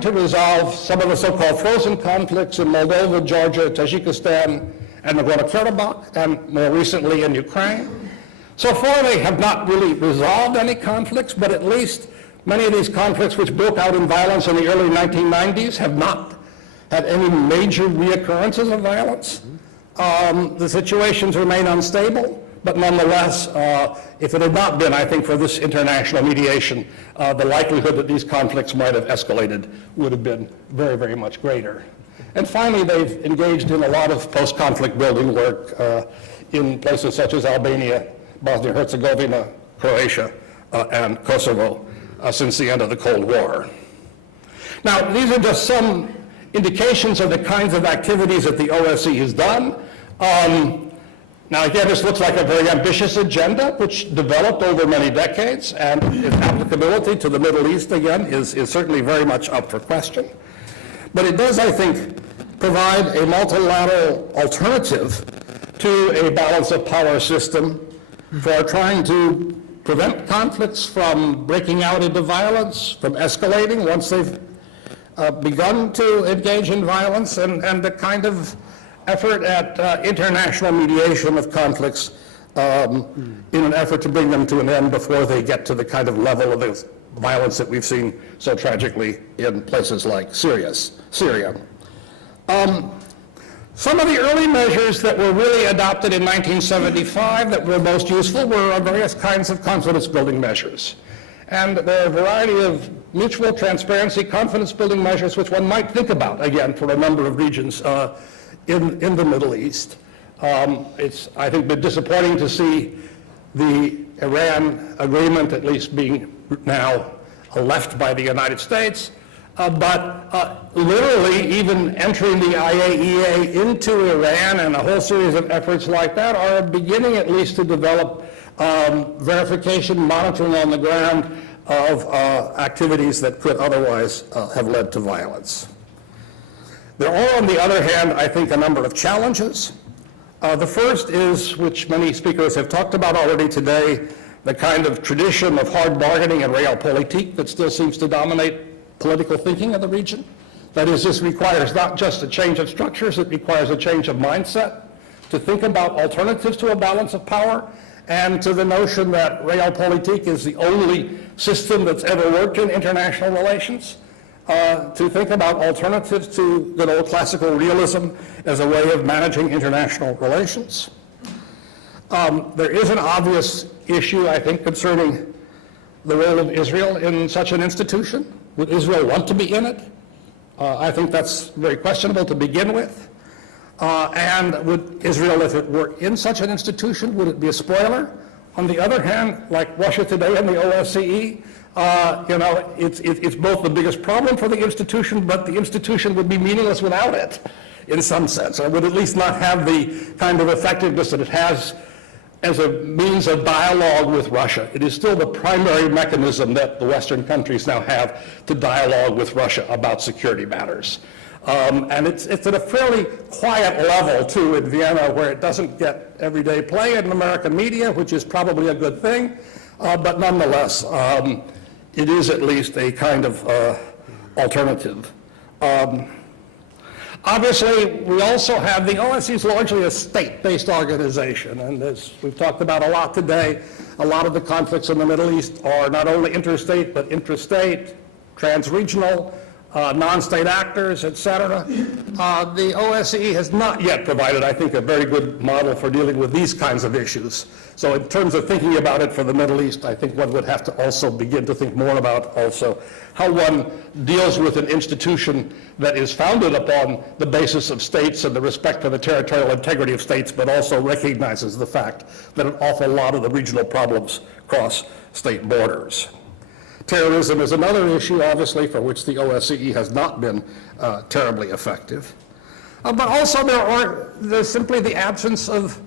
to resolve some of the so-called frozen conflicts in Moldova, Georgia, Tajikistan, and Nagorno-Karabakh, and more recently in Ukraine. So far, they have not really resolved any conflicts, but at least many of these conflicts which broke out in violence in the early 1990s have not had any major reoccurrences of violence. The situations remain unstable, but nonetheless, if it had not been, I think, for this international mediation, the likelihood that these conflicts might have escalated would have been very, very much greater. And finally, they've engaged in a lot of post-conflict building work in places such as Albania, Bosnia-Herzegovina, Croatia, and Kosovo since the end of the Cold War. Now, these are just some indications of the kinds of activities that the OSCE has done. Now, again, this looks like a very ambitious agenda, which developed over many decades, and its applicability to the Middle East, again, is certainly very much up for question. But it does, I think, provide a multilateral alternative to a balance of power system for trying to prevent conflicts from breaking out into violence, from escalating once they've begun to engage in violence, and the kind of effort at international mediation of conflicts in an effort to bring them to an end before they get to the kind of level of the violence that we've seen so tragically in places like Syria. Some of the early measures that were really adopted in 1975 that were most useful were various kinds of confidence building measures. And there are a variety of mutual transparency confidence building measures which one might think about, again, for a number of regions in the Middle East. It's, I think, been disappointing to see the Iran agreement at least being now left by the United States. But literally even entering the IAEA into Iran and a whole series of efforts like that are beginning at least to develop verification, monitoring on the ground of activities that could otherwise have led to violence. There are, on the other hand, I think, a number of challenges. The first is, which many speakers have talked about already today, the kind of tradition of hard bargaining and realpolitik that still seems to dominate political thinking in the region. That is, this requires not just a change of structures, it requires a change of mindset to think about alternatives to a balance of power, and to the notion that realpolitik is the only system that's ever worked in international relations, to think about alternatives to good old classical realism as a way of managing international relations. There is an obvious issue, I think, concerning the role of Israel in such an institution. Would Israel want to be in it? I think that's very questionable to begin with. And would Israel, if it were in such an institution, would it be a spoiler? On the other hand, like Russia today and the OSCE, it's both the biggest problem for the institution, but the institution would be meaningless without it, in some sense. It would at least not have the kind of effectiveness that it has as a means of dialogue with Russia. It is still the primary mechanism that the Western countries now have to dialogue with Russia about security matters. And it's at a fairly quiet level, too, in Vienna, where it doesn't get everyday play in American media, which is probably a good thing. But nonetheless, it is at least a kind of alternative. Obviously, we also have the OSCE is largely a state-based organization, and as we've talked about a lot today, a lot of the conflicts in the Middle East are not only interstate, but intrastate, transregional, non-state actors, et cetera. The OSCE has not yet provided, I think, a very good model for dealing with these kinds of issues. So in terms of thinking about it for the Middle East, I think one would have to also begin to think more about also how one deals with an institution that is founded upon the basis of states and the respect for the territorial integrity of states, but also recognizes the fact that an awful lot of the regional problems cross state borders. Terrorism is another issue, obviously, for which the OSCE has not been terribly effective. But also there's simply the absence of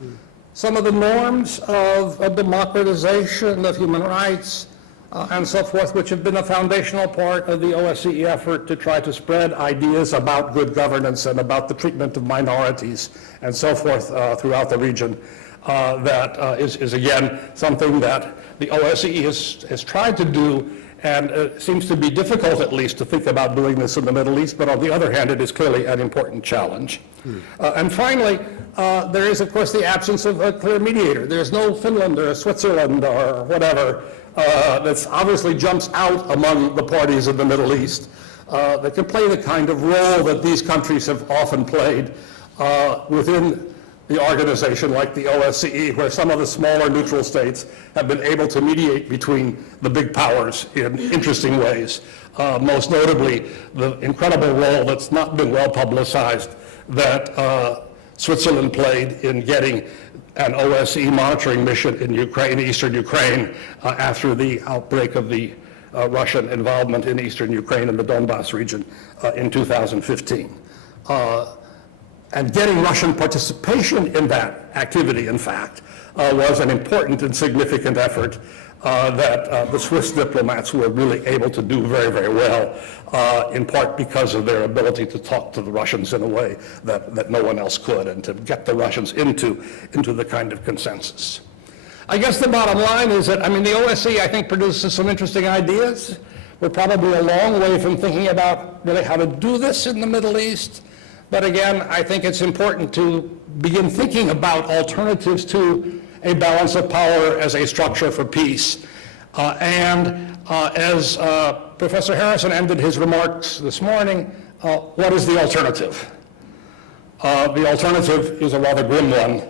some of the norms of democratization of human rights and so forth, which have been a foundational part of the OSCE effort to try to spread ideas about good governance and about the treatment of minorities and so forth throughout the region. That is again something that the OSCE has tried to do And it seems to be difficult, at least, to think about doing this in the Middle East, but on the other hand, it is clearly an important challenge. And finally, there is, of course, the absence of a clear mediator. There's no Finland or Switzerland or whatever that obviously jumps out among the parties in the Middle East that can play the kind of role that these countries have often played within the organization like the OSCE, where some of the smaller neutral states have been able to mediate between the big powers in interesting ways. Most notably, the incredible role that's not been well publicized that Switzerland played in getting an OSCE monitoring mission in Ukraine, eastern Ukraine, after the outbreak of the Russian involvement in eastern Ukraine and the Donbass region in 2015. And getting Russian participation in that activity, in fact, was an important and significant effort that the Swiss diplomats were really able to do very, very well, in part because of their ability to talk to the Russians in a way that no one else could, and to get the Russians into the kind of consensus. I guess the bottom line is that, I mean, the OSCE, I think, produces some interesting ideas. We're probably a long way from thinking about really how to do this in the Middle East. But again, I think it's important to begin thinking about alternatives to a balance of power as a structure for peace. As Professor Harrison ended his remarks this morning, what is the alternative? The alternative is a rather grim one,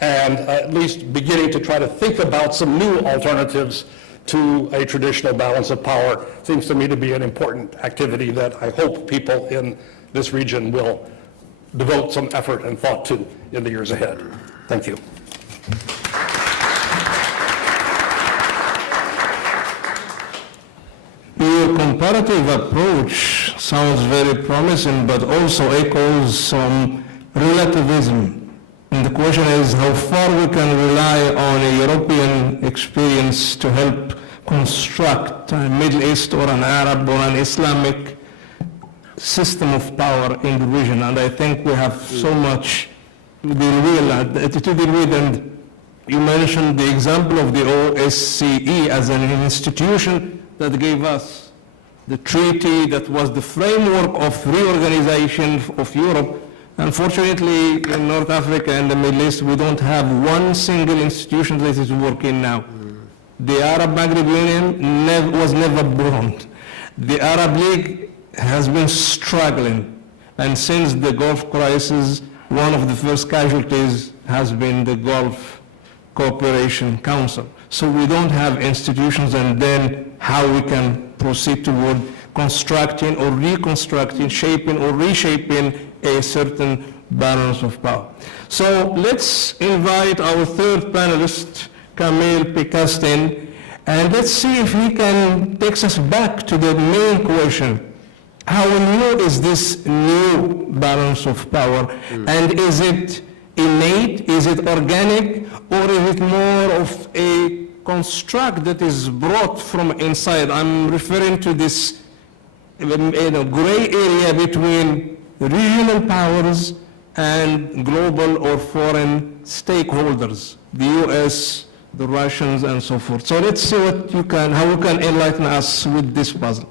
and at least beginning to try to think about some new alternatives to a traditional balance of power seems to me to be an important activity that I hope people in this region will devote some effort and thought to in the years ahead. Thank you. Your comparative approach sounds very promising, but also echoes some relativism. And the question is how far we can rely on a European experience to help construct a Middle East or an Arab or an Islamic system of power in the region. And I think we have so much to deal with. And you mentioned the example of the OSCE as an institution that gave us the treaty that was the framework of reorganization of Europe. Unfortunately, in North Africa and the Middle East, we don't have one single institution that is working now. The Arab Maghreb Union was never born. The Arab League has been struggling, and since the Gulf crisis, one of the first casualties has been the Gulf Cooperation Council. So we don't have institutions, and then how we can proceed toward constructing or reconstructing, shaping or reshaping a certain balance of power. So let's invite our third panelist, Camille Picastin, and let's see if he can take us back to the main question. How new is this new balance of power? And is it innate, is it organic, or is it more of a construct that is brought from inside? I'm referring to this gray area between regional powers and global or foreign stakeholders, the US, the Russians, and so forth. So let's see how you can enlighten us with this puzzle.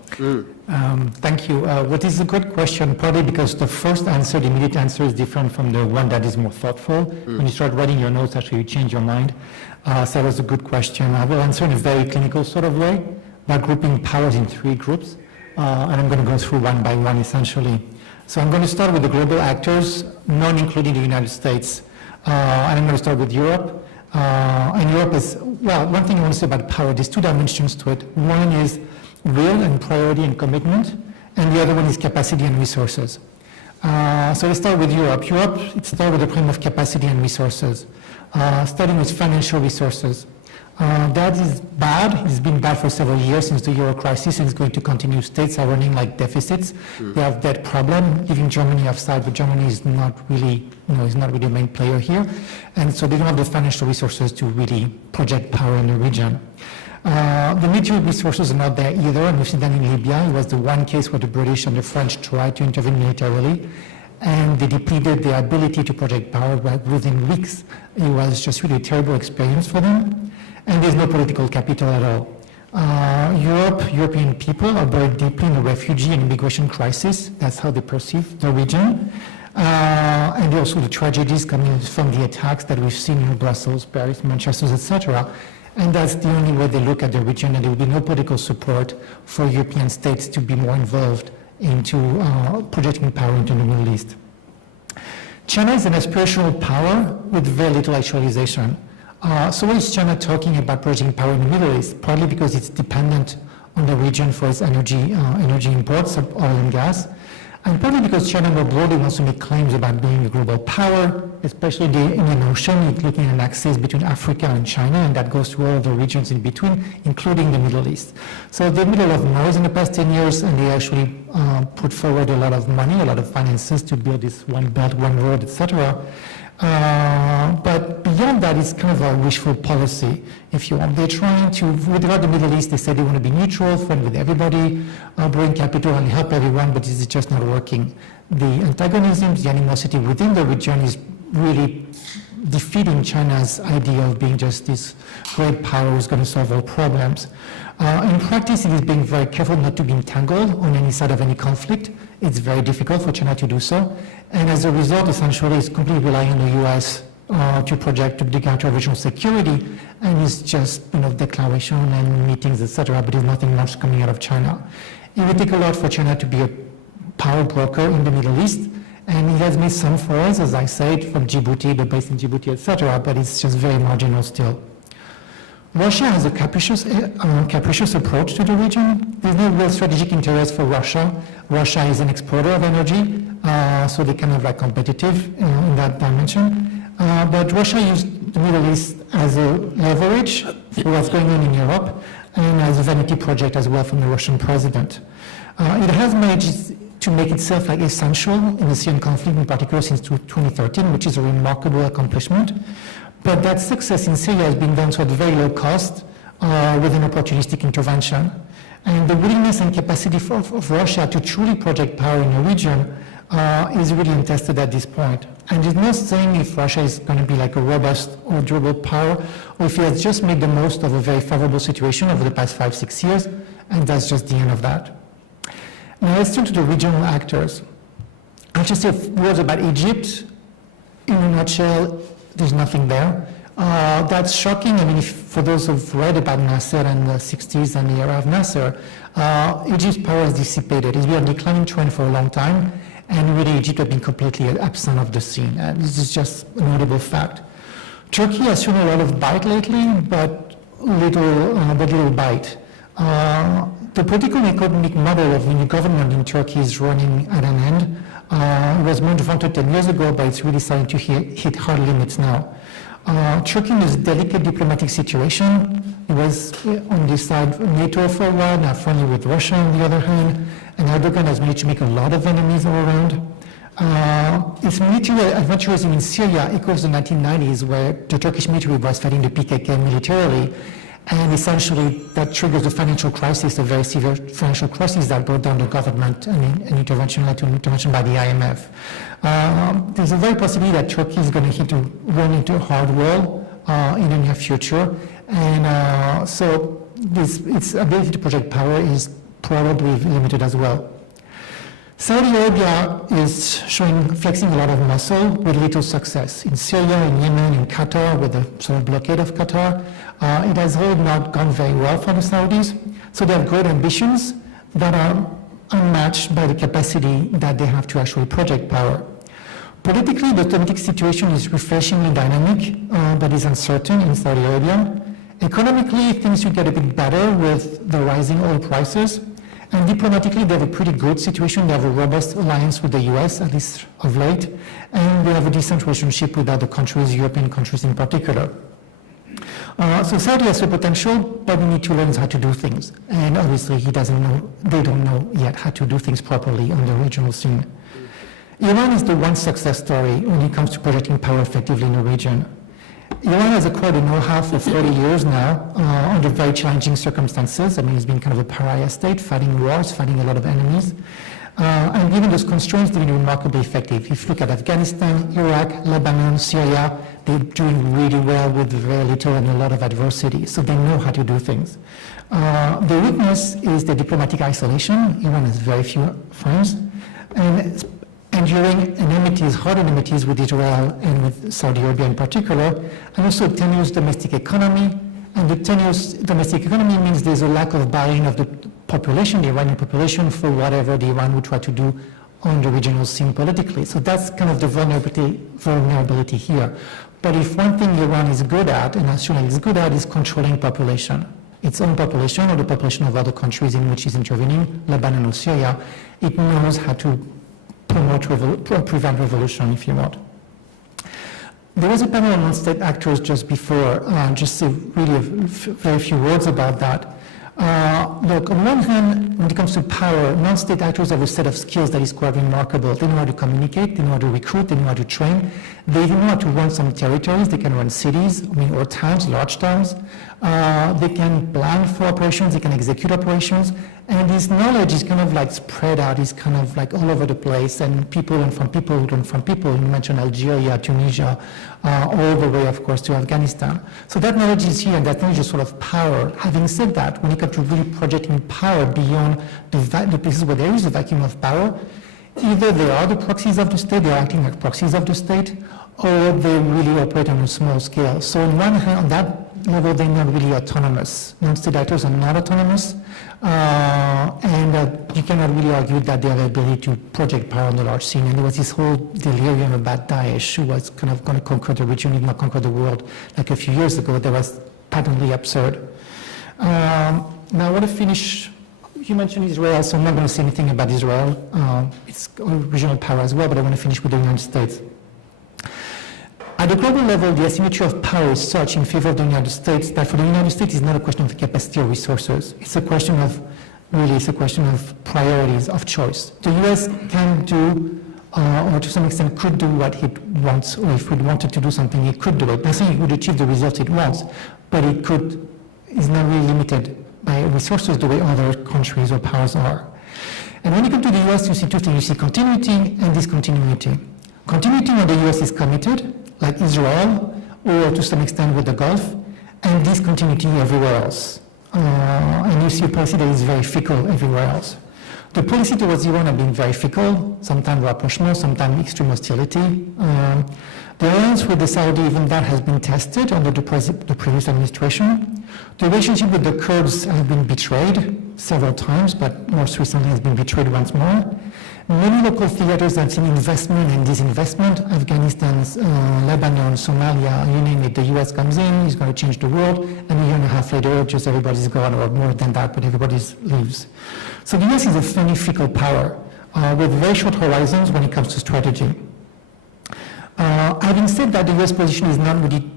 Thank you. What is a good question, partly because the first answer, the immediate answer, is different from the one that is more thoughtful. When you start writing your notes, actually you change your mind. So that was a good question. I will answer in a very clinical sort of way by grouping powers in three groups. And I'm going to go through one by one, essentially. So I'm going to start with the global actors, none including the United States. And I'm going to start with Europe. And Europe is, well, one thing I want to say about power, there's two dimensions to it. One is will and priority and commitment, and the other one is capacity and resources. So let's start with Europe. Europe, it started with the problem of capacity and resources, starting with financial resources. That is bad. It's been bad for several years since the euro crisis, and it's going to continue. States are running like deficits. They have debt problem, leaving Germany aside, but Germany is not really, is not really a main player here. And so they don't have the financial resources to really project power in the region. The military resources are not there either, and we've seen that in Libya. It was the one case where the British and the French tried to intervene militarily, and they depleted their ability to project power within weeks. It was just really a terrible experience for them, and there's no political capital at all. European people are buried deeply in a refugee and immigration crisis. That's how they perceive the region. And also the tragedies coming from the attacks that we've seen in Brussels, Paris, Manchester, etc. And that's the only way they look at the region, and there will be no political support for European states to be more involved into projecting power into the Middle East. China is an aspirational power with very little actualization. So why is China talking about projecting power in the Middle East? Partly because it's dependent on the region for its energy imports of oil and gas, and partly because China more broadly wants to make claims about being a global power, especially in the Indian Ocean, looking at an axis between Africa and China, and that goes to all the regions in between, including the Middle East. So they've made a lot of noise in the past 10 years, and they actually put forward a lot of money, a lot of finances to build this one belt, one road, etc. But beyond that, it's kind of a wishful policy, if you want. They're trying to, with regard to the Middle East, they say they want to be neutral, friend with everybody, bring capital and help everyone, but it's just not working. The antagonism, the animosity within the region is really defeating China's idea of being just this great power who's going to solve all problems. In practice, it is being very careful not to be entangled on any side of any conflict. It's very difficult for China to do so. And as a result, essentially, it's completely relying on the US to project, to declare regional security, and it's just, declaration and meetings, etc., but there's nothing much coming out of China. It would take a lot for China to be a power broker in the Middle East, and it has made some forays, as I said, from Djibouti, the base in Djibouti, etc., but it's just very marginal still. Russia has a capricious approach to the region. There's no real strategic interest for Russia. Russia is an exporter of energy, so they're kind of like competitive in that dimension. But Russia used the Middle East as a leverage for what's going on in Europe, and as a vanity project as well from the Russian president. It has managed to make itself like essential in the Syrian conflict, in particular since 2013, which is a remarkable accomplishment. But that success in Syria has been done so at very low cost with an opportunistic intervention. And the willingness and capacity of Russia to truly project power in the region is really untested at this point. And there's no saying if Russia is going to be like a robust or durable power, or if it has just made the most of a very favorable situation over the past 5-6 years, and that's just the end of that. Now let's turn to the regional actors. I'll just say words about Egypt. In a nutshell, there's nothing there. That's shocking. I mean, for those who've read about Nasser and the 60s and the era of Nasser, Egypt's power has dissipated. It's been a declining trend for a long time, and really Egypt has been completely absent of the scene. And this is just a notable fact. Turkey has shown a lot of bite lately, but little bite. The political and economic model of the new government in Turkey is running at an end. It was much vaunted 10 years ago, but it's really starting to hit hard limits now. Turkey is a delicate diplomatic situation. It was on this side of NATO for a while, now friendly with Russia on the other hand, and Erdogan has managed to make a lot of enemies all around. Its military adventurism in Syria echoes the 1990s, where the Turkish military was fighting the PKK militarily, and essentially that triggers the financial crisis, a very severe financial crisis that brought down the government and an intervention led to an intervention by the IMF. There's a very possibility that Turkey is going to run into a hard wall in the near future, and so its ability to project power is probably limited as well. Saudi Arabia is flexing a lot of muscle with little success. In Syria, in Yemen, in Qatar, with the sort of blockade of Qatar, it has really not gone very well for the Saudis. So they have great ambitions that are unmatched by the capacity that they have to actually project power. Politically, the domestic situation is refreshingly dynamic, but is uncertain in Saudi Arabia. Economically, things should get a bit better with the rising oil prices. And diplomatically, they have a pretty good situation. They have a robust alliance with the US, at least of late, and they have a decent relationship with other countries, European countries in particular. So Saudi has the potential, but we need to learn how to do things. And obviously, they don't know yet how to do things properly on the regional scene. Iran is the one success story when it comes to projecting power effectively in the region. Iran has acquired a know-how for 40 years now under very challenging circumstances. I mean, it's been kind of a pariah state, fighting wars, fighting a lot of enemies. And given those constraints, they've been remarkably effective. If you look at Afghanistan, Iraq, Lebanon, Syria, they're doing really well with very little and a lot of adversity. So they know how to do things. The weakness is the diplomatic isolation. Iran has very few friends, and enduring enmities, hard enmities with Israel and with Saudi Arabia in particular, and also tenuous domestic economy. And the tenuous domestic economy means there's a lack of buy-in of the population, the Iranian population, for whatever the Iran would try to do on the regional scene politically. So that's kind of the vulnerability here. But if one thing Iran is good at, and Australia is good at, is controlling population, its own population or the population of other countries in which it's intervening, Lebanon or Syria, it knows how to prevent revolution, if you want. There was a panel on non-state actors just before, just a very few words about that. Look, on one hand, when it comes to power, non-state actors have a set of skills that is quite remarkable. They know how to communicate, they know how to recruit, they know how to train. They even know how to run some territories. They can run cities, or towns, large towns. They can plan for operations, they can execute operations. And this knowledge is kind of like spread out, is kind of like all over the place, and people learn from people who learn from people. You mentioned Algeria, Tunisia, all the way, of course, to Afghanistan. So that knowledge is here, and that knowledge is sort of power. Having said that, when it comes to really projecting power beyond the places where there is a vacuum of power, either they are the proxies of the state, they are acting like proxies of the state, or they really operate on a small scale. So on one hand, on that level, they're not really autonomous. Non-state actors are not autonomous, and you cannot really argue that they have the ability to project power on the large scene. And there was this whole delirium about Daesh, who was kind of going to conquer the region, if not conquer the world, like a few years ago. That was patently absurd. Now I want to finish. You mentioned Israel, so I'm not going to say anything about Israel. It's a regional power as well, but I want to finish with the United States. At the global level, the asymmetry of power is such in favor of the United States that for the United States, it's not a question of capacity or resources. It's a question of priorities, of choice. The US can do, or to some extent could do what it wants, or if it wanted to do something, it could do it. Not saying it would achieve the results it wants, but is not really limited by resources the way other countries or powers are. And when you come to the US, you see two things. You see continuity and discontinuity. Continuity when the US is committed, like Israel, or to some extent with the Gulf, and discontinuity everywhere else. And you see a policy that is very fickle everywhere else. The policy towards Iran have been very fickle, sometimes rapprochement, sometimes extreme hostility. The alliance with the Saudi, even that has been tested under the previous administration. The relationship with the Kurds has been betrayed several times, but most recently has been betrayed once more. Many local theaters have seen investment and disinvestment. Afghanistan, Lebanon, Somalia, you name it, the US comes in, is going to change the world, and a year and a half later, just everybody's gone, or more than that, but everybody leaves. So the US is a funny, fickle power with very short horizons when it comes to strategy. Having said that, the US position is not really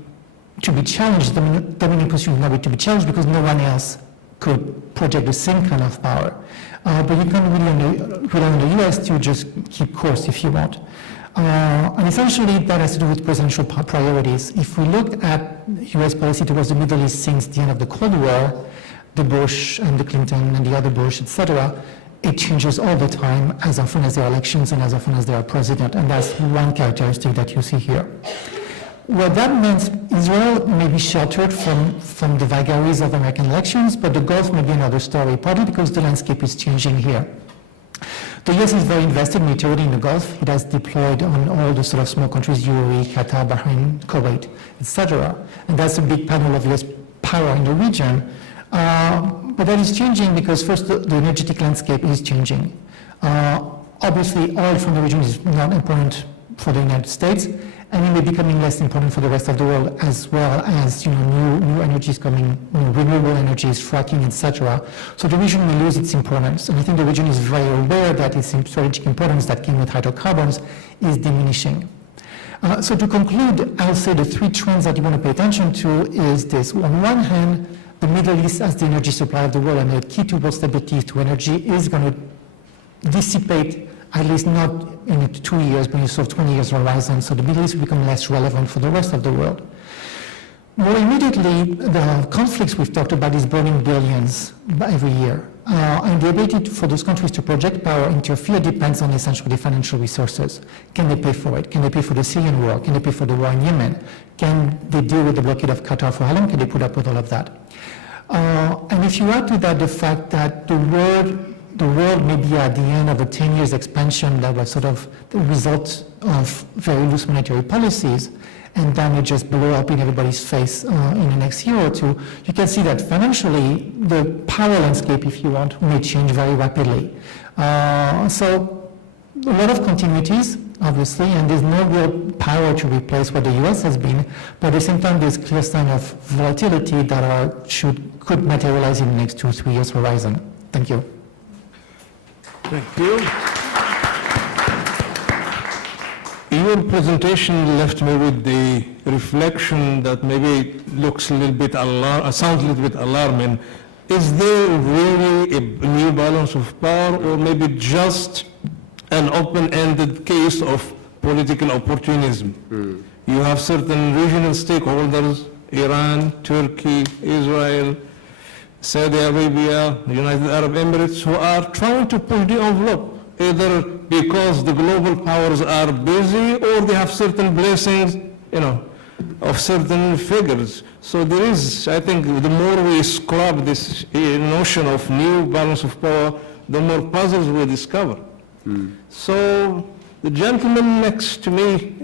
to be challenged, the dominant position is not really to be challenged because no one else could project the same kind of power. But you can't really rely on the US to just keep course if you want. And essentially that has to do with presidential priorities. If we look at US policy towards the Middle East since the end of the Cold War, the Bush and the Clinton and the other Bush, etc., it changes all the time as often as there are elections and as often as there are president. And that's one characteristic that you see here. Well, that means Israel may be sheltered from the vagaries of American elections, but the Gulf may be another story, partly because the landscape is changing here. The US is very invested militarily in the Gulf. It has deployed on all the sort of small countries, UAE, Qatar, Bahrain, Kuwait, etc. And that's a big panel of US power in the region. But that is changing because first the energetic landscape is changing. Obviously, oil from the region is not important for the United States, and it may be becoming less important for the rest of the world, as well as new energies coming, renewable energies, fracking, etc. So the region will lose its importance, and I think the region is very aware that its strategic importance that came with hydrocarbons is diminishing. So to conclude, I'll say the three trends that you want to pay attention to is this. On one hand, the Middle East as the energy supply of the world and the key to world stability to energy is going to dissipate, at least not in 2 years, but in sort of 20 years horizon. So the Middle East will become less relevant for the rest of the world. More immediately, the conflicts we've talked about is burning billions every year. And the ability for those countries to project power, interfere, depends on essentially financial resources. Can they pay for it? Can they pay for the Syrian war? Can they pay for the war in Yemen? Can they deal with the blockade of Qatar for how long? Can they put up with all of that? And if you add to that the fact that the world may be at the end of a 10 years expansion that was sort of the result of very loose monetary policies, and then it just blow up in everybody's face in the next year or two, you can see that financially the power landscape, if you want, may change very rapidly. So a lot of continuities, obviously, and there's no real power to replace what the US has been, but at the same time there's clear sign of volatility that could materialize in the next 2 or 3 years horizon. Thank you. Thank you. Your presentation left me with the reflection that maybe looks a little bit sounds a little bit alarming. Is there really a new balance of power, or maybe just an open-ended case of political opportunism? You have certain regional stakeholders, Iran, Turkey, Israel, Saudi Arabia, the United Arab Emirates, who are trying to push the envelope, either because the global powers are busy or they have certain blessings, of certain figures. So there is, I think, the more we scrub this notion of new balance of power, the more puzzles we discover. So the gentleman next to me,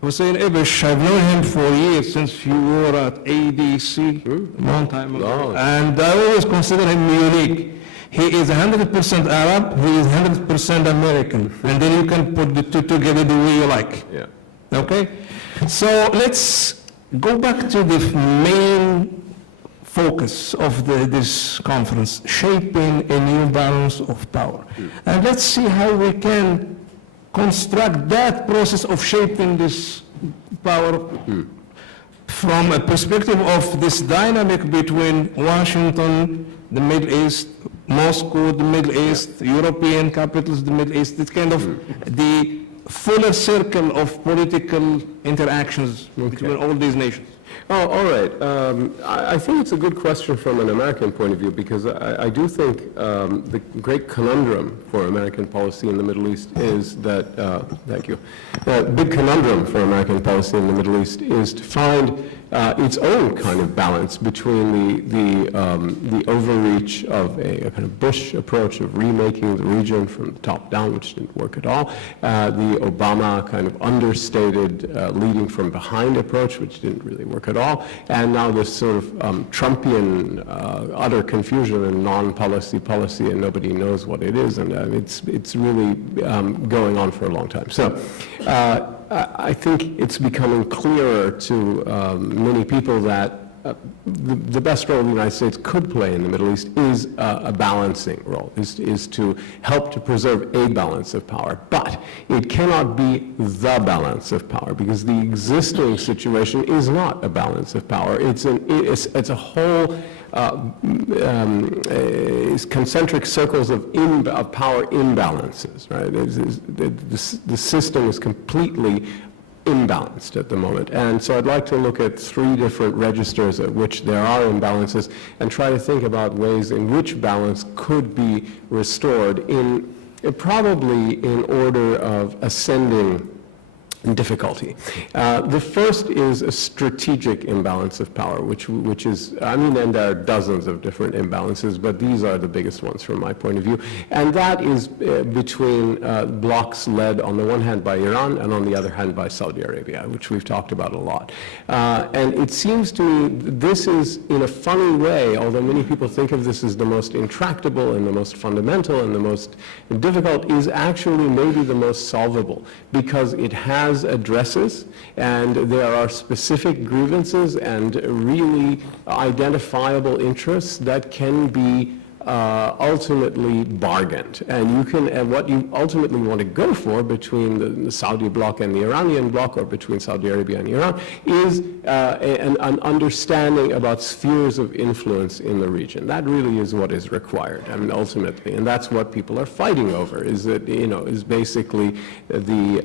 Hussein Ibish, I've known him for years, since you were at ADC a long time ago, and I always consider him unique. He is 100% Arab, he is 100% American, and then you can put the two together the way you like. Yeah. Okay? So let's go back to the main focus of this conference, shaping a new balance of power. And let's see how we can construct that process of shaping this power from a perspective of this dynamic between Washington, the Middle East, Moscow, the Middle East, European capitals, the Middle East. It's kind of the fuller circle of political interactions between all these nations. Oh, all right. I think it's a good question from an American point of view, because I do think the great conundrum for American policy in the Middle East is that, thank you, the big conundrum for American policy in the Middle East is to find its own kind of balance between the overreach of a kind of Bush approach of remaking the region from the top down, which didn't work at all, the Obama kind of understated leading from behind approach, which didn't really work at all, and now this sort of Trumpian utter confusion and non-policy policy, and nobody knows what it is, and it's really going on for a long time. So I think it's becoming clearer to many people that the best role the United States could play in the Middle East is a balancing role, is to help to preserve a balance of power. But it cannot be the balance of power, because the existing situation is not a balance of power. It's a whole concentric circles of power imbalances, right? The system is completely imbalanced at the moment. And so I'd like to look at 3 different registers at which there are imbalances and try to think about ways in which balance could be restored probably in order of ascending difficulty. The first is a strategic imbalance of power, which is, and there are dozens of different imbalances, but these are the biggest ones from my point of view. And that is between blocs led on the one hand by Iran and on the other hand by Saudi Arabia, which we've talked about a lot. And it seems to me this is, in a funny way, although many people think of this as the most intractable and the most fundamental and the most difficult, is actually maybe the most solvable, because it has addresses, and there are specific grievances and really identifiable interests that can be ultimately bargained. And you can, and what you ultimately want to go for between the Saudi bloc and the Iranian bloc, or between Saudi Arabia and Iran, is an understanding about spheres of influence in the region. That really is what is required, ultimately, and that's what people are fighting over, is that, is basically the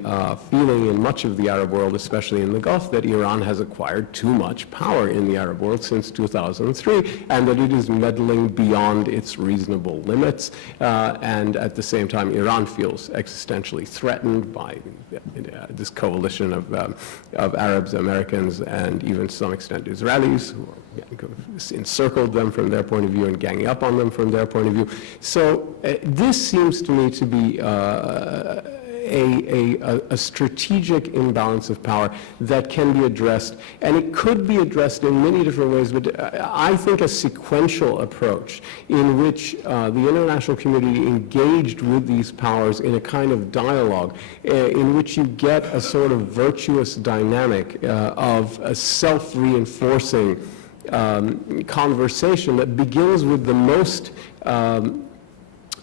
feeling in much of the Arab world, especially in the Gulf, that Iran has acquired too much power in the Arab world since 2003, and that it is meddling beyond its its reasonable limits, and at the same time, Iran feels existentially threatened by this coalition of Arabs, Americans, and even to some extent Israelis, who are encircled them from their point of view and ganging up on them from their point of view. So this seems to me to be a strategic imbalance of power that can be addressed, and it could be addressed in many different ways, but I think a sequential approach in which the international community engaged with these powers in a kind of dialogue in which you get a sort of virtuous dynamic of a self-reinforcing conversation that begins with the most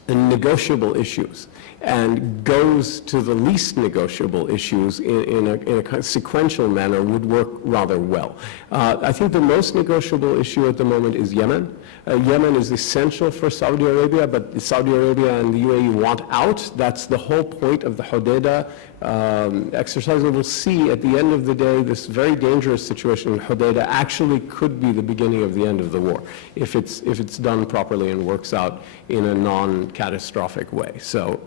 negotiable issues and goes to the least negotiable issues in a kind of sequential manner would work rather well. I think the most negotiable issue at the moment is Yemen. Yemen is essential for Saudi Arabia, but Saudi Arabia and the UAE want out. That's the whole point of the Hodeidah exercise. And we'll see at the end of the day, this very dangerous situation in Hodeidah actually could be the beginning of the end of the war if it's done properly and works out in a non-catastrophic way. So,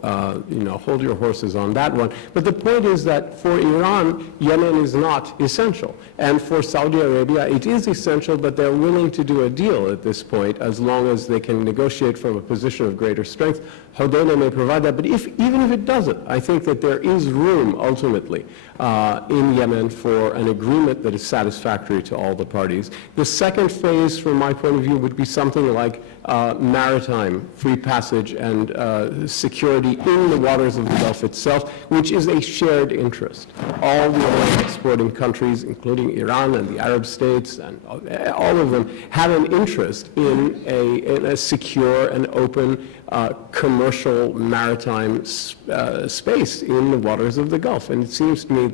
hold your horses on that one. But the point is that for Iran, Yemen is not essential. And for Saudi Arabia, it is essential, but they're willing to do a deal at this point as long as they can negotiate from a position of greater strength. Hodeidah may provide that, but even if it doesn't, I think that there is room ultimately in Yemen for an agreement that is satisfactory to all the parties. The second phase, from my point of view, would be something like maritime free passage and security in the waters of the Gulf itself, which is a shared interest. All the oil exporting countries, including Iran and the Arab states, and all of them have an interest in a secure and open commercial maritime space in the waters of the Gulf. And it seems to me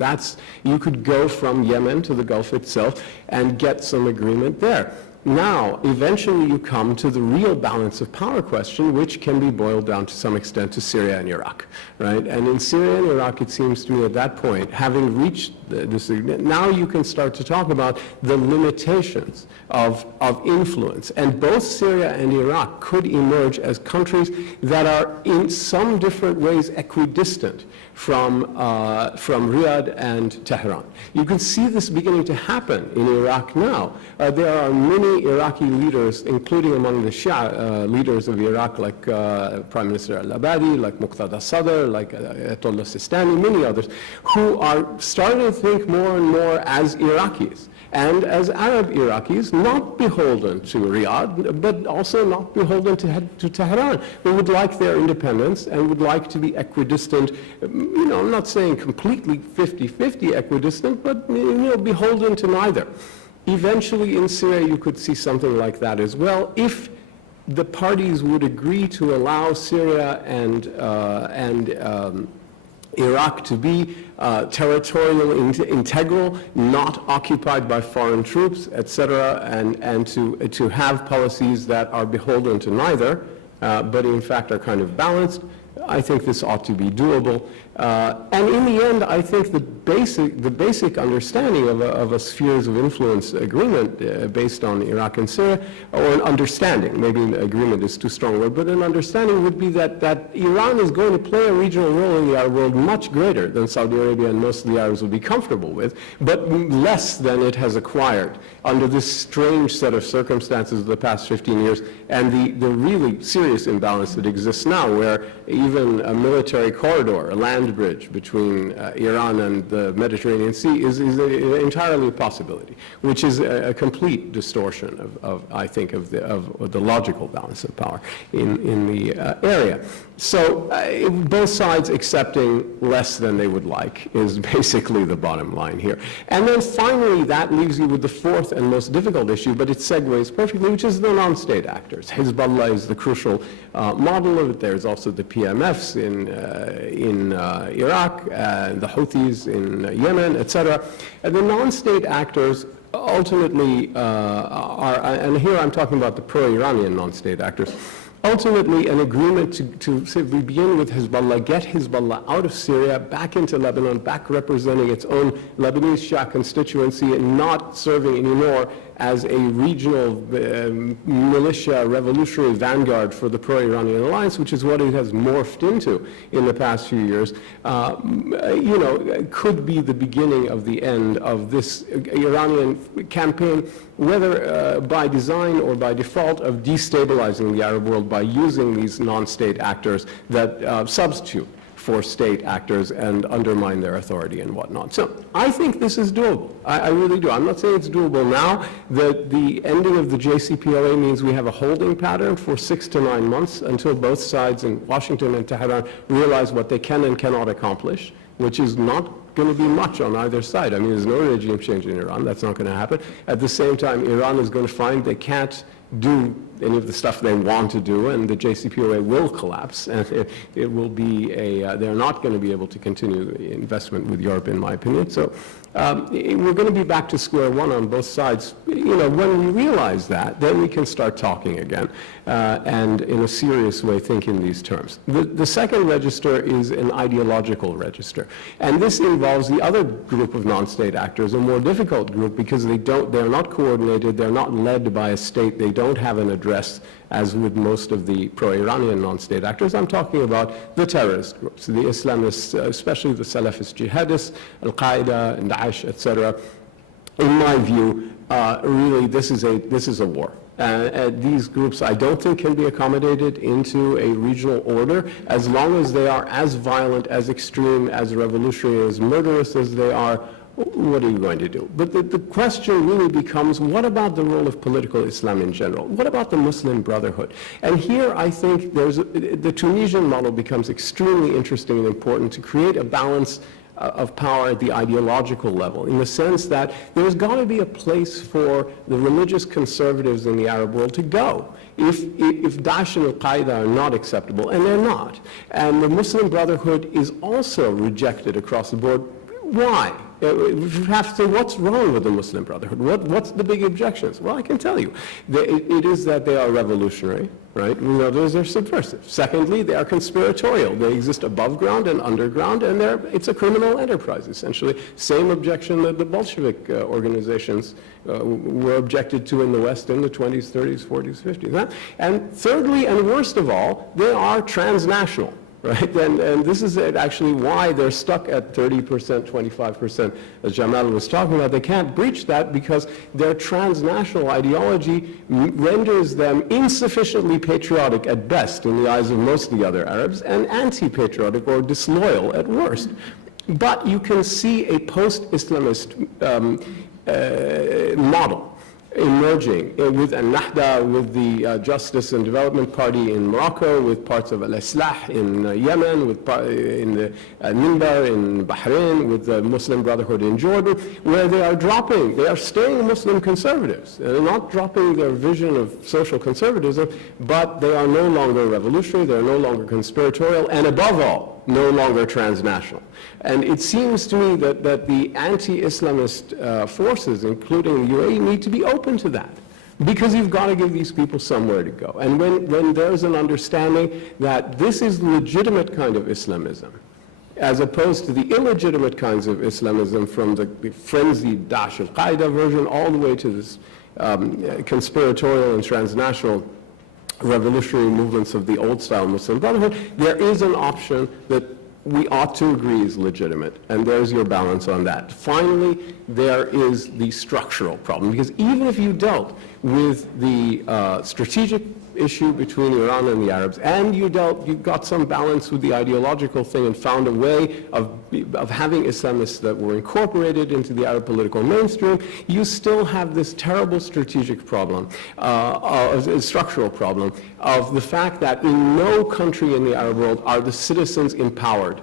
you could go from Yemen to the Gulf itself and get some agreement there. Now, eventually you come to the real balance of power question, which can be boiled down to some extent to Syria and Iraq, right? And in Syria and Iraq, it seems to me at that point, having reached this agreement, now you can start to talk about the limitations of influence. And both Syria and Iraq could emerge as countries that are in some different ways equidistant from Riyadh and Tehran. You can see this beginning to happen in Iraq now. There are many Iraqi leaders, including among the Shia leaders of Iraq, like Prime Minister al-Abadi, like Muqtada Sadr, like Ayatollah Sistani, many others, who are starting to think more and more as Iraqis and as Arab Iraqis, not beholden to Riyadh, but also not beholden to Tehran, but would like their independence and would like to be equidistant. I'm not saying completely 50-50 equidistant, but beholden to neither. Eventually in Syria you could see something like that as well, if the parties would agree to allow Syria and Iraq to be territorially integral, not occupied by foreign troops, etc., and to have policies that are beholden to neither, but in fact are kind of balanced. I think this ought to be doable. And in the end, I think the basic understanding of a spheres of influence agreement based on Iraq and Syria, or an understanding, maybe an agreement is too strong a word, but an understanding would be that Iran is going to play a regional role in the Arab world much greater than Saudi Arabia and most of the Arabs would be comfortable with, but less than it has acquired under this strange set of circumstances of the past 15 years, and the really serious imbalance that exists now, where even a military corridor, a land bridge between Iran and the Mediterranean Sea is entirely a possibility, which is a complete distortion I think, of the logical balance of power in the area. So both sides accepting less than they would like is basically the bottom line here. And then finally, that leaves you with the fourth and most difficult issue, but it segues perfectly, which is the non-state actors. Hezbollah is the crucial model of it. There's also the PMFs in Iraq, the Houthis in Yemen, etc. And the non-state actors ultimately are, and here I'm talking about the pro-Iranian non-state actors, ultimately an agreement to begin with Hezbollah, get Hezbollah out of Syria, back into Lebanon, back representing its own Lebanese Shia constituency and not serving anymore as a regional militia revolutionary vanguard for the pro-Iranian alliance, which is what it has morphed into in the past few years, could be the beginning of the end of this Iranian campaign, whether by design or by default, of destabilizing the Arab world by using these non-state actors that substitute for state actors and undermine their authority and whatnot. So I think this is doable. I really do. I'm not saying it's doable now. The ending of the JCPOA means we have a holding pattern for 6 to 9 months until both sides in Washington and Tehran realize what they can and cannot accomplish, which is not going to be much on either side. I mean, there's no regime change in Iran. That's not going to happen. At the same time, Iran is going to find they can't do any of the stuff they want to do, and the JCPOA will collapse, and it will be they're not going to be able to continue the investment with Europe, in my opinion. So we're going to be back to square one on both sides. When we realize that, then we can start talking again, and in a serious way think in these terms. The second register is an ideological register, and this involves the other group of non-state actors, a more difficult group because they're not coordinated, they're not led by a state, they don't have an address, as with most of the pro-Iranian non-state actors. I'm talking about the terrorist groups, the Islamists, especially the Salafist jihadists, Al-Qaeda, and Daesh, etc. In my view, really, this is a war. These groups, I don't think, can be accommodated into a regional order as long as they are as violent, as extreme, as revolutionary, as murderous as they are. What are you going to do? But the question really becomes, what about the role of political Islam in general? What about the Muslim Brotherhood? And here I think the Tunisian model becomes extremely interesting and important to create a balance of power at the ideological level, in the sense that there's got to be a place for the religious conservatives in the Arab world to go. If Daesh and Al-Qaeda are not acceptable, and they're not, and the Muslim Brotherhood is also rejected across the board, why? We have to say, what's wrong with the Muslim Brotherhood? What's the big objections? Well, I can tell you. It is that they are revolutionary, right? We know they're subversive. Secondly, they are conspiratorial. They exist above ground and underground, and it's a criminal enterprise, essentially. Same objection that the Bolshevik organizations were objected to in the West in the 20s, 30s, 40s, 50s. Huh? And thirdly, and worst of all, they are transnational. Right, and this is actually why they're stuck at 30%, 25%, as Jamal was talking about. They can't breach that because their transnational ideology renders them insufficiently patriotic at best in the eyes of most of the other Arabs, and anti-patriotic or disloyal at worst. But you can see a post-Islamist model emerging with Al-Nahda, with the Justice and Development Party in Morocco, with parts of Al-Islah in Yemen, in the Minbar in Bahrain, with the Muslim Brotherhood in Jordan, where they are staying Muslim conservatives. They're not dropping their vision of social conservatism, but they are no longer revolutionary, they're no longer conspiratorial, and above all, no longer transnational. And it seems to me that the anti-Islamist forces, including the UAE, need to be open to that, because you've got to give these people somewhere to go. And when there's an understanding that this is the legitimate kind of Islamism, as opposed to the illegitimate kinds of Islamism from the frenzied Daesh al-Qaeda version all the way to this conspiratorial and transnational revolutionary movements of the old-style Muslim Brotherhood, there is an option that we ought to agree is legitimate, and there's your balance on that. Finally, there is the structural problem, because even if you dealt with the strategic issue between Iran and the Arabs, and you got some balance with the ideological thing and found a way of having Islamists that were incorporated into the Arab political mainstream, you still have this terrible strategic problem, structural problem, of the fact that in no country in the Arab world are the citizens empowered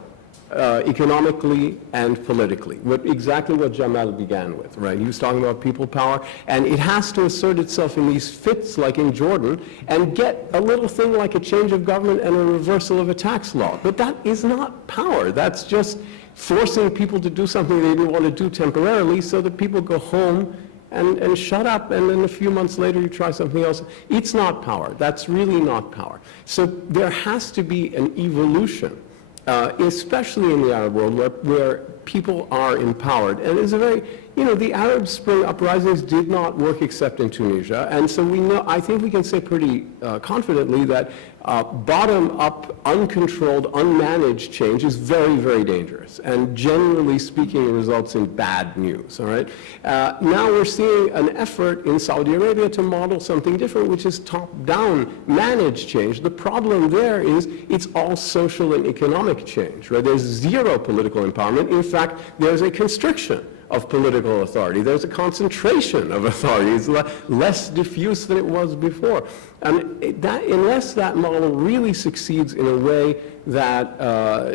economically and politically. Exactly what Jamal began with, right? He was talking about people power, and it has to assert itself in these fits, like in Jordan, and get a little thing like a change of government and a reversal of a tax law. But that is not power. That's just forcing people to do something they didn't want to do temporarily, so that people go home and shut up, and then a few months later you try something else. It's not power. That's really not power. So there has to be an evolution, especially in the Arab world, where people are empowered. And it's a very the Arab Spring uprisings did not work except in Tunisia, and so we know, I think we can say pretty confidently that bottom-up, uncontrolled, unmanaged change is very, very dangerous, and generally speaking, results in bad news, all right? Now we're seeing an effort in Saudi Arabia to model something different, which is top-down managed change. The problem there is it's all social and economic change, right? There's zero political empowerment. In fact, there's a constriction of political authority. There's a concentration of authority. It's less diffuse than it was before. And unless that model really succeeds in a way that,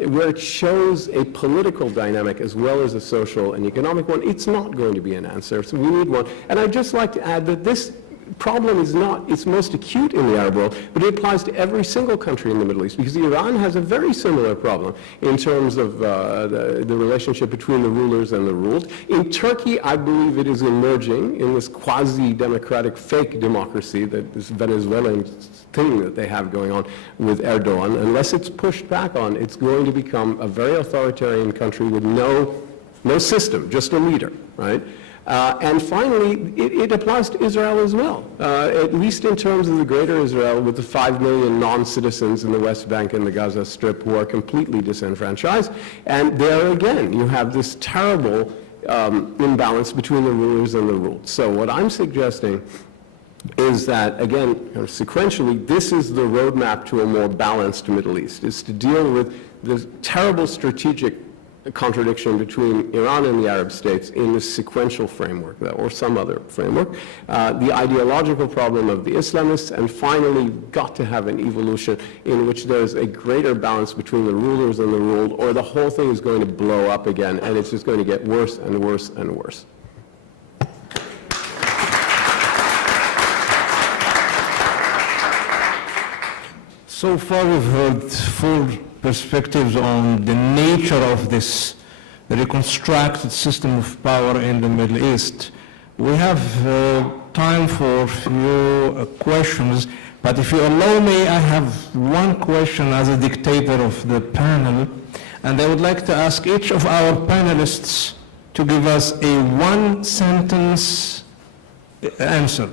where it shows a political dynamic as well as a social and economic one, it's not going to be an answer. So we need one. And I'd just like to add that this problem is not, it's most acute in the Arab world, but it applies to every single country in the Middle East, because Iran has a very similar problem in terms of the relationship between the rulers and the ruled. In Turkey, I believe it is emerging in this quasi-democratic fake democracy, that this Venezuelan thing that they have going on with Erdogan. Unless it's pushed back on, it's going to become a very authoritarian country with no system, just a leader, right? And finally, it applies to Israel as well, at least in terms of the greater Israel, with the 5 million non-citizens in the West Bank and the Gaza Strip who are completely disenfranchised. And there again, you have this terrible imbalance between the rulers and the ruled. So what I'm suggesting is that, again, sequentially, this is the roadmap to a more balanced Middle East, is to deal with the terrible strategic contradiction between Iran and the Arab states in this sequential framework, or some other framework, the ideological problem of the Islamists, and finally got to have an evolution in which there's a greater balance between the rulers and the ruled, or the whole thing is going to blow up again, and it's just going to get worse and worse and worse. So far we've heard four perspectives on the nature of this reconstructed system of power in the Middle East. We have time for a few questions, but if you allow me, I have one question as a dictator of the panel, and I would like to ask each of our panelists to give us a one-sentence answer.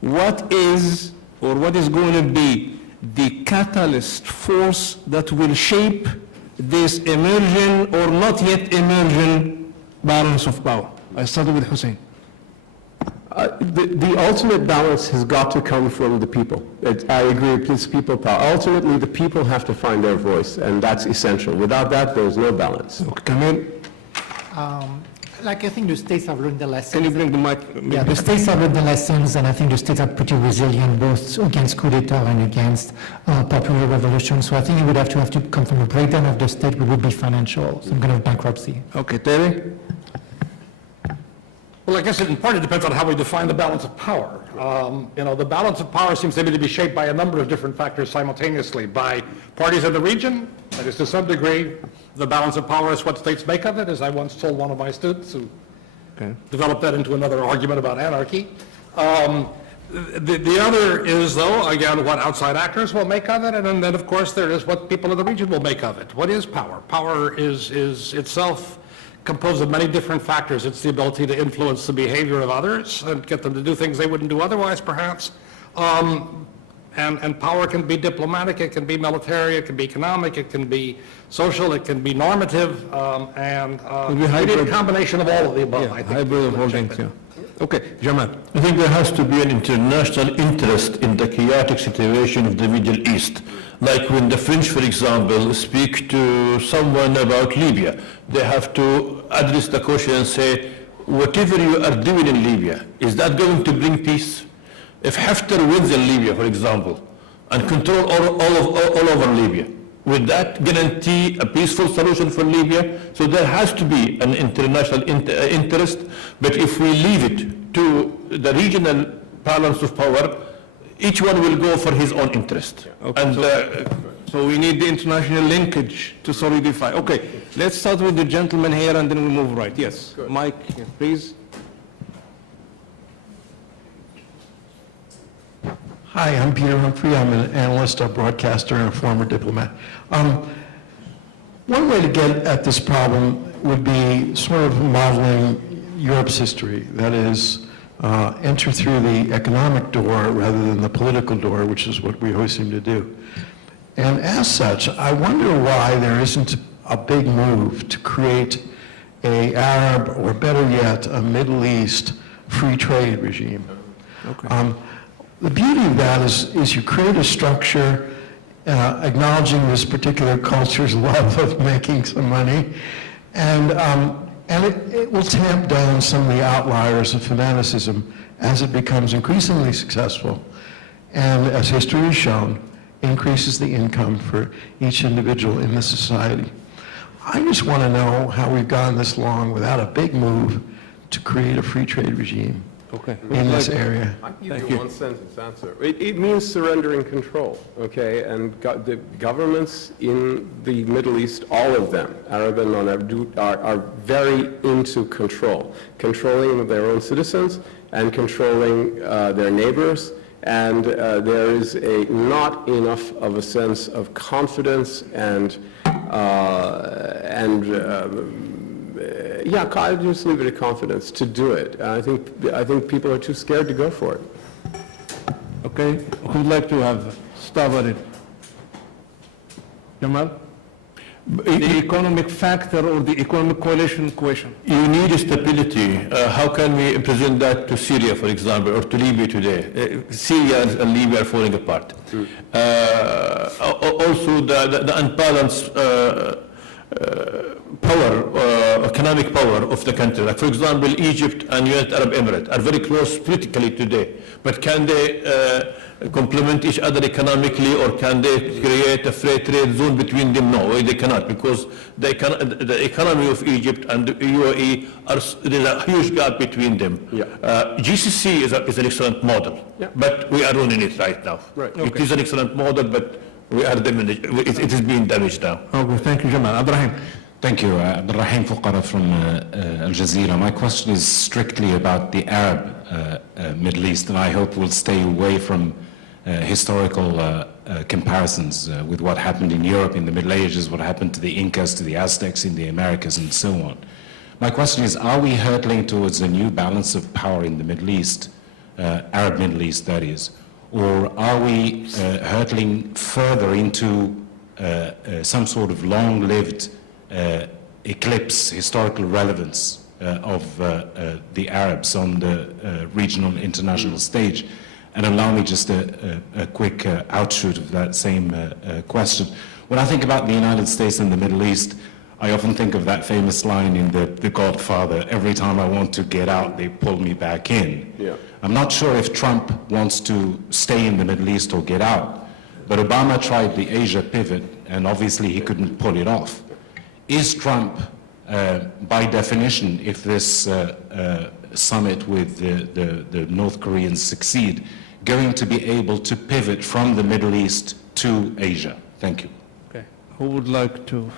What is, or what is going to be, the catalyst force that will shape this emerging or not yet emerging balance of power? I started with Hussein. The ultimate balance has got to come from the people. I agree, it's people power. Ultimately, the people have to find their voice, and that's essential. Without that, there's no balance. Camille? I think the states have learned the lessons. Can you bring the mic? Yeah, the states have learned the lessons, and I think the states are pretty resilient, both against coup d'etat and against popular revolution. So I think it would have to come from a breakdown of the state, which would be financial, some kind of bankruptcy. Okay, Terry? Well, I guess it in part it depends on how we define the balance of power. The balance of power seems to me to be shaped by a number of different factors simultaneously, by parties in the region, that is to some degree, the balance of power is what states make of it, as I once told one of my students who developed that into another argument about anarchy. The other is, though, again, what outside actors will make of it, and then, of course, there is what people in the region will make of it. What is power? Power is itself composed of many different factors. It's the ability to influence the behavior of others and get them to do things they wouldn't do otherwise, perhaps. And power can be diplomatic, it can be military, it can be economic, it can be social, it can be normative, and we need a combination of all of the above, I think. Hybrid of all things, yeah. Okay, Jamal. I think there has to be an international interest in the chaotic situation of the Middle East. Like when the French, for example, speak to someone about Libya, they have to address the question and say, whatever you are doing in Libya, is that going to bring peace? If Haftar wins in Libya, for example, and control all over Libya, would that guarantee a peaceful solution for Libya? So there has to be an international interest, but if we leave it to the regional balance of power, each one will go for his own interest. Okay, And so we need the international linkage to solidify. Okay, let's start with the gentleman here and then we move right. Yes, Mike, please. Hi, I'm Peter Humphrey. I'm an analyst, a broadcaster, and a former diplomat. One way to get at this problem would be sort of modeling Europe's history. That is, enter through the economic door rather than the political door, which is what we always seem to do. And as such, I wonder why there isn't a big move to create a Arab, or better yet, a Middle East free trade regime. The beauty of that is you create a structure acknowledging this particular culture's love of making some money, and it will tamp down some of the outliers of fanaticism as it becomes increasingly successful, and as history has shown, increases the income for each individual in the society. I just want to know how we've gone this long without a big move to create a free trade regime in this area. I can give you a one-sentence answer. It means surrendering control, okay? And the governments in the Middle East, all of them, Arab and non-Arab, are very into controlling their own citizens and controlling their neighbors. And there is not enough of a sense of confidence and yeah, I'll just leave it at confidence to do it. I think people are too scared to go for it. Okay, who'd like to have started? Jamal? The economic factor or the economic coalition question? You need stability. How can we present that to Syria, for example, or to Libya today? Syria and Libya are falling apart. Also, the unbalanced economic power of the country. Like, for example, Egypt and United Arab Emirates are very close politically today, but can they complement each other economically, or can they create a free trade zone between them? No, they cannot, because the economy of Egypt and the UAE, there's a huge gap between them. Yeah. GCC is an excellent model, but we are ruining it right now. Right. It is an excellent model, but we are it is being damaged now. Okay, thank you, Jamal. Abdurrahim. Thank you. Abdurrahim Fuqara from Al-Jazeera. My question is strictly about the Arab Middle East, and I hope we'll stay away from historical comparisons with what happened in Europe in the Middle Ages, what happened to the Incas, to the Aztecs in the Americas, and so on. My question is, are we hurtling towards a new balance of power in the Middle East, Arab Middle East that is, or are we hurtling further into some sort of long-lived eclipse, historical relevance of the Arabs on the regional international stage? And allow me just a quick outshoot of that same question. When I think about the United States and the Middle East, I often think of that famous line in The Godfather, every time I want to get out, they pull me back in. Yeah. I'm not sure if Trump wants to stay in the Middle East or get out, but Obama tried the Asia pivot, and obviously he couldn't pull it off. Is Trump, by definition, if this summit with the North Koreans succeed, going to be able to pivot from the Middle East to Asia? Thank you. Okay, who would like to?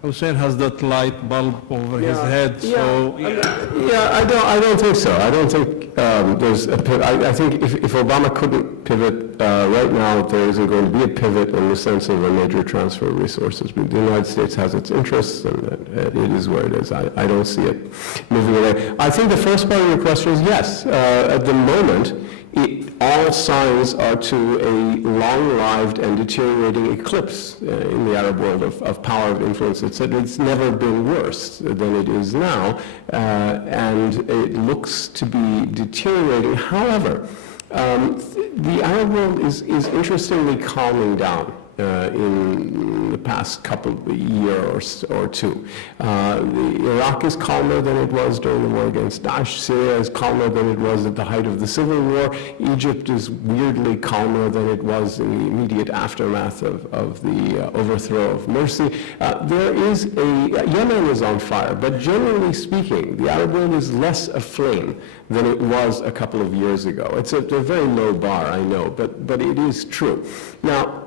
Hussein has that light bulb over his head, so... I don't think so. I don't think there's a pivot. I think if Obama couldn't pivot right now, there isn't going to be a pivot in the sense of a major transfer of resources. But the United States has its interests, and it is where it is. I don't see it moving away. I think the first part of your question is yes. At the moment, all signs are to a long-lived and deteriorating eclipse in the Arab world of power, of influence, etc. It's never been worse than it is now, and it looks to be deteriorating. However, the Arab world is interestingly calming down in the past couple of years or two. Iraq is calmer than it was during the war against Daesh. Syria is calmer than it was at the height of the civil war. Egypt is weirdly calmer than it was in the immediate aftermath of the overthrow of Morsi. Yemen is on fire, but generally speaking, the Arab world is less aflame than it was a couple of years ago. It's a very low bar, I know, but it is true. Now,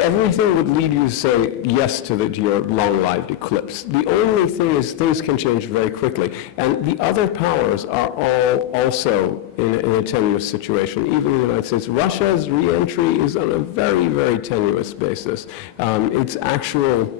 everything would lead you to say yes to your long-lived eclipse. The only thing is things can change very quickly. And the other powers are all also in a tenuous situation, even the United States. Russia's re-entry is on a very, very tenuous basis. Its actual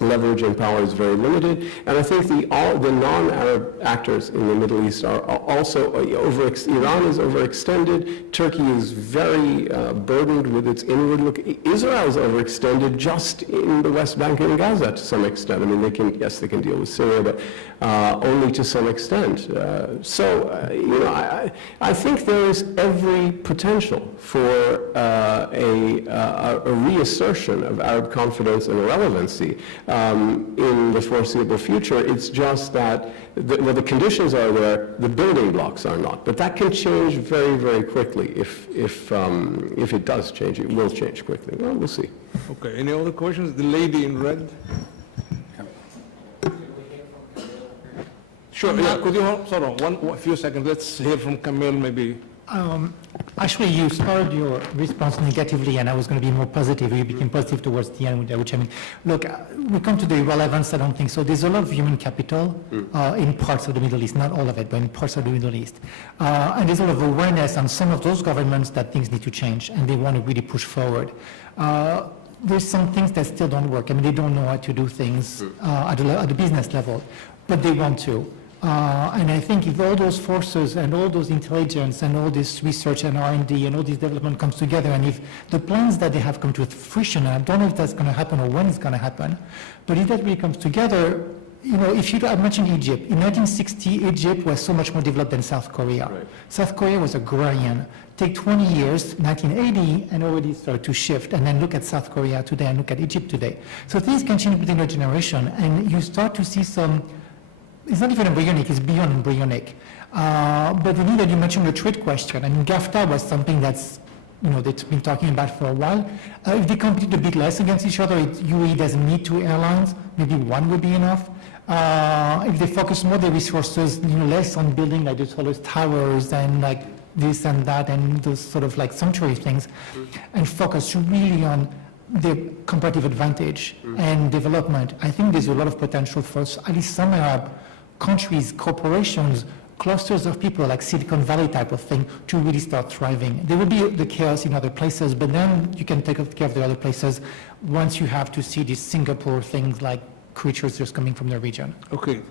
leverage and power is very limited, and I think the non-Arab actors in the Middle East are also Iran is overextended, Turkey is very burdened with its inward look. Israel is overextended just in the West Bank and Gaza to some extent. I mean, they can deal with Syria, but only to some extent. I think there is every potential for a reassertion of Arab confidence and relevancy in the foreseeable future. It's just that the conditions are there, the building blocks are not. But that can change very, very quickly. If it does change, it will change quickly. Well, we'll see. Okay, any other questions? The lady in red? Sure, yeah, could you hold on a few seconds? Let's hear from Camille, maybe. Actually, you started your response negatively, and I was going to be more positive. You became positive towards the end, which I mean, look, we come to the irrelevance, I don't think so. There's a lot of human capital in parts of the Middle East, not all of it, but in parts of the Middle East. And there's a lot of awareness on some of those governments that things need to change, and they want to really push forward. There's some things that still don't work. I mean, they don't know how to do things at the business level, but they want to. And I think if all those forces and all those intelligence and all this research and R&D and all this development comes together, and if the plans that they have come to fruition, and I don't know if that's going to happen or when it's going to happen, but if that really comes together, you know, I mentioned Egypt. In 1960, Egypt was so much more developed than South Korea. Right. South Korea was agrarian. Take 20 years, 1980, and already started to shift. And then look at South Korea today and look at Egypt today. So things can change within a generation, and you start to see some. It's not even embryonic, it's beyond embryonic. But the need that you mentioned the trade question, I mean, GAFTA was something that's, you know, that's been talking about for a while. If they compete a bit less against each other, UAE doesn't need 2 airlines, maybe 1 would be enough. If they focus more their resources, you know, less on building like the tallest towers and like this and that and those sort of like sanctuary things, and focus really on the comparative advantage and development, I think there's a lot of potential for at least some Arab countries, corporations, clusters of people like Silicon Valley type of thing to really start thriving. There will be the chaos in other places, but then you can take care of the other places once you have to see these Singapore things like creatures just coming from the region. Okay,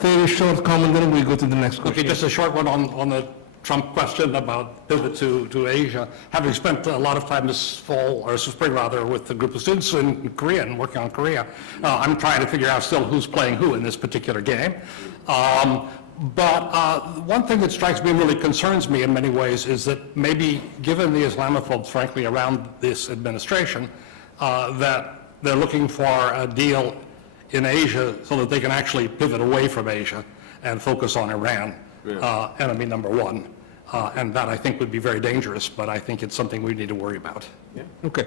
very short comment, then we go to the next question. Okay, just a short one on the Trump question about pivot to Asia. Having spent a lot of time this fall, or spring rather, with a group of students in Korea and working on Korea, I'm trying to figure out still who's playing who in this particular game. But one thing that strikes me and really concerns me in many ways is that maybe given the Islamophobes, frankly, around this administration, that they're looking for a deal in Asia so that they can actually pivot away from Asia and focus on Iran. Enemy number 1. And that I think would be very dangerous, but I think it's something we need to worry about. Yeah. Okay,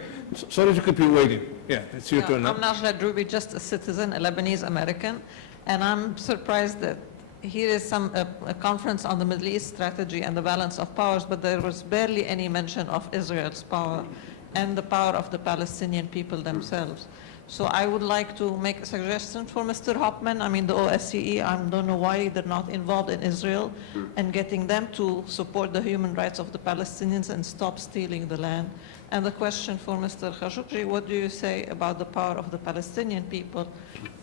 sorry to keep you waiting. Yeah, it's your turn now. I'm Najla Drubi, just a citizen, a Lebanese American, and I'm surprised that here is a conference on the Middle East strategy and the balance of powers, but there was barely any mention of Israel's power and the power of the Palestinian people themselves. So I would like to make a suggestion for Mr. Hoffman. I mean, the OSCE, I don't know why they're not involved in Israel and getting them to support the human rights of the Palestinians and stop stealing the land. And the question for Mr. Khashoggi, what do you say about the power of the Palestinian people,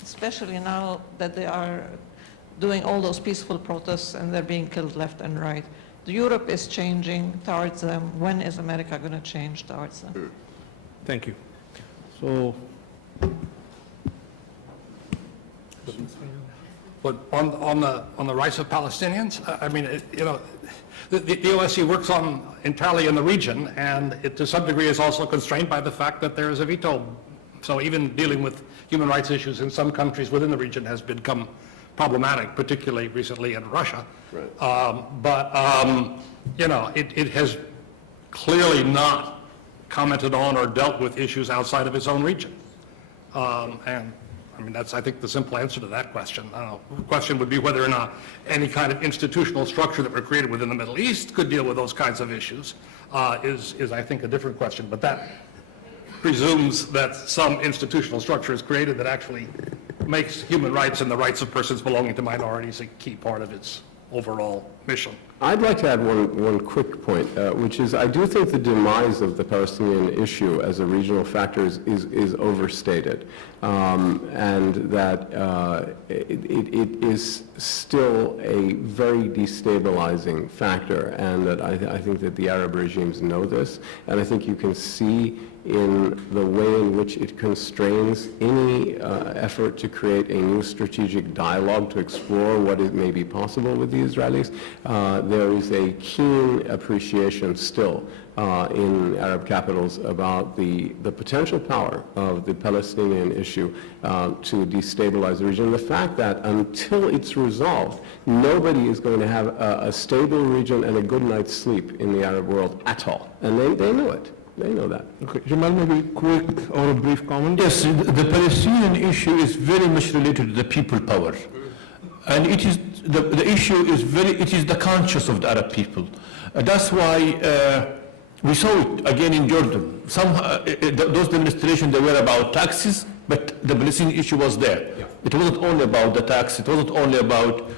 especially now that they are doing all those peaceful protests and they're being killed left and right? Europe is changing towards them. When is America going to change towards them? Thank you. So, But on the rights of Palestinians, I mean, you know, the OSCE works entirely in the region, and it to some degree is also constrained by the fact that there is a veto. So even dealing with human rights issues in some countries within the region has become problematic, particularly recently in Russia. Right. You know, it has clearly not commented on or dealt with issues outside of its own region. And I mean, that's, I think, the simple answer to that question. The question would be whether or not any kind of institutional structure that were created within the Middle East could deal with those kinds of issues, is I think, a different question. But that presumes that some institutional structure is created that actually makes human rights and the rights of persons belonging to minorities a key part of its overall mission. I'd like to add one quick point, which is I do think the demise of the Palestinian issue as a regional factor is overstated, and that it is still a very destabilizing factor, and that I think that the Arab regimes know this, and I think you can see in the way in which it constrains any effort to create a new strategic dialogue to explore what it may be possible with the Israelis. There is a keen appreciation still in Arab capitals about the potential power of the Palestinian issue to destabilize the region. The fact that until it's resolved, nobody is going to have a stable region and a good night's sleep in the Arab world at all. And they know it. They know that. Okay, Jamal, maybe quick or a brief comment? Yes, the Palestinian issue is very much related to the people power. And it is, the issue is it is the conscience of the Arab people. That's why we saw it again in Jordan. Those demonstrations, they were about taxes, but the Palestinian issue was there. Yeah. It wasn't only about the tax, it wasn't only about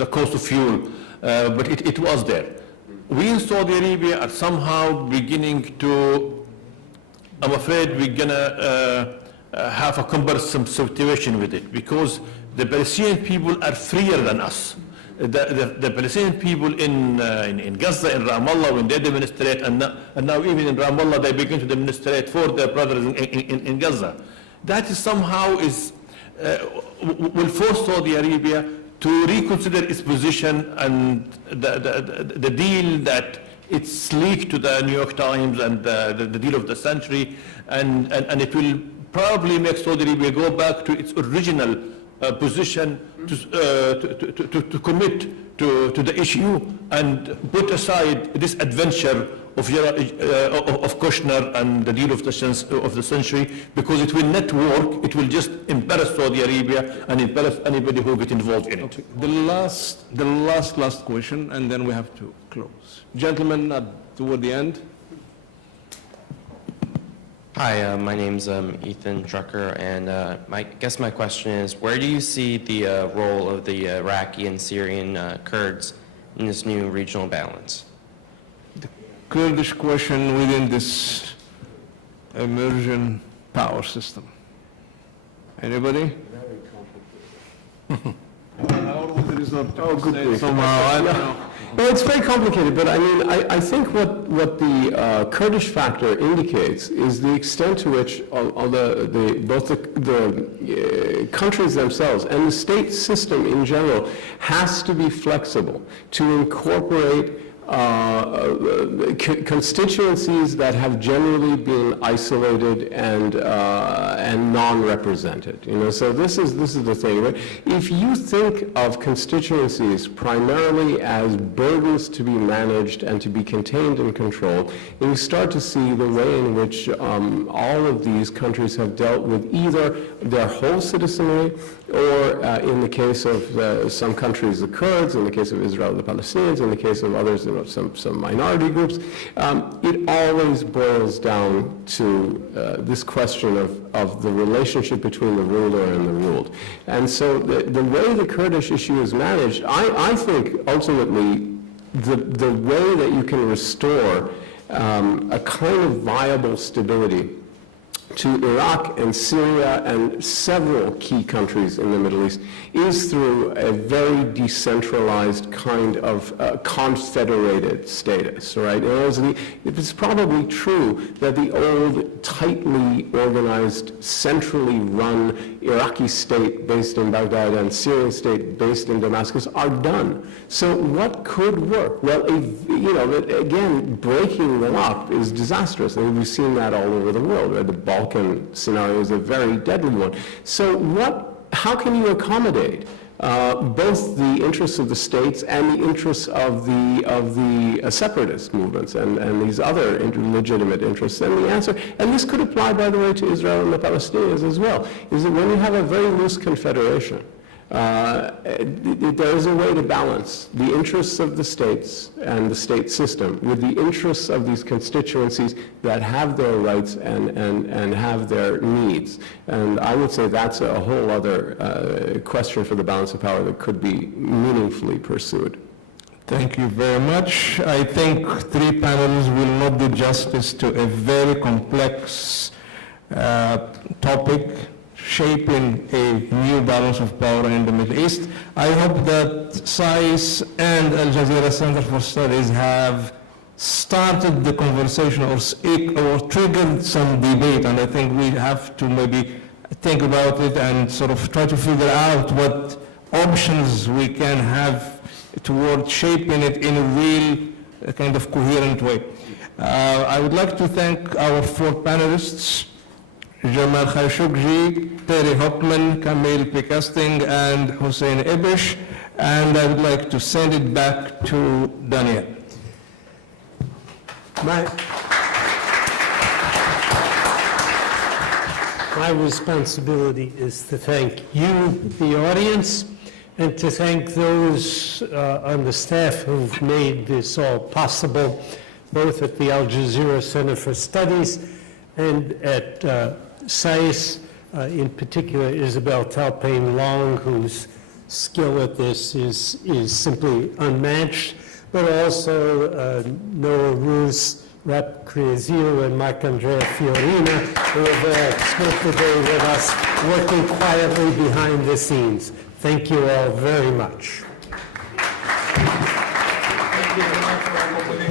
the cost of fuel, but it was there. We in Saudi Arabia are somehow beginning to, I'm afraid we're gonna have a cumbersome situation with it, because the Palestinian people are freer than us. The Palestinian people in Gaza, in Ramallah, when they demonstrate, and now even in Ramallah they begin to demonstrate for their brothers in Gaza. That is somehow will force Saudi Arabia to reconsider its position, and the deal that it's leaked to the New York Times and the deal of the century, and it will probably make Saudi Arabia go back to its original position to commit to the issue and put aside this adventure of Kushner and the deal of the century, because it will not work. It will just embarrass Saudi Arabia and embarrass anybody who get involved in it. Okay. The last question, and then we have to close. Gentlemen, toward the end. Hi, my name's Ethan Drucker, and I guess my question is, where do you see the role of the Iraqi and Syrian Kurds in this new regional balance? The Kurdish question within this emerging power system. Anybody? Somehow, I don't know. Well, it's very complicated, but I mean, I think what the Kurdish factor indicates is the extent to which both the countries themselves and the state system in general has to be flexible to incorporate constituencies that have generally been isolated and non-represented. You know, so this is the thing. Right? If you think of constituencies primarily as burdens to be managed and to be contained and controlled, and you start to see the way in which all of these countries have dealt with either their whole citizenry, or in the case of some countries, the Kurds, in the case of Israel, the Palestinians, in the case of others, you know, some minority groups, it always boils down to this question of the relationship between the ruler and the ruled. And so the way the Kurdish issue is managed, I think ultimately the way that you can restore a kind of viable stability to Iraq and Syria and several key countries in the Middle East is through a very decentralized kind of confederated status, right? It's probably true that the old, tightly organized, centrally run Iraqi state based in Baghdad and Syrian state based in Damascus are done. So what could work? Well, again, breaking them up is disastrous. I mean, we've seen that all over the world, right? The Balkan scenario is a very deadly one. So how can you accommodate both the interests of the states and the interests of the separatist movements and these other legitimate interests? And the answer, and this could apply, by the way, to Israel and the Palestinians as well, is that when you have a very loose confederation, There is a way to balance the interests of the states and the state system with the interests of these constituencies that have their rights and have their needs. And I would say that's a whole other question for the balance of power that could be meaningfully pursued. Thank you very much. I think three panels will not do justice to a very complex topic, shaping a new balance of power in the Middle East. I hope that SAIS and Al Jazeera Center for Studies have started the conversation or triggered some debate, and I think we have to maybe think about it and sort of try to figure out what options we can have toward shaping it in a real kind of coherent way. I would like to thank our four panelists, Jamal Khashoggi, Terry Hockman, Camille Picasting, and Hussein Ibish, and I would like to send it back to Daniel. My responsibility is to thank you, the audience, and to thank those on the staff who've made this all possible, both at the Al Jazeera Center for Studies and at SAIS, in particular Isabel Talpain-Long, whose skill at this is simply unmatched, but also Noah Roos, Rep Criazillo, and Marc-Andrea Fiorina, who have spent the day with us working quietly behind the scenes. Thank you all very much.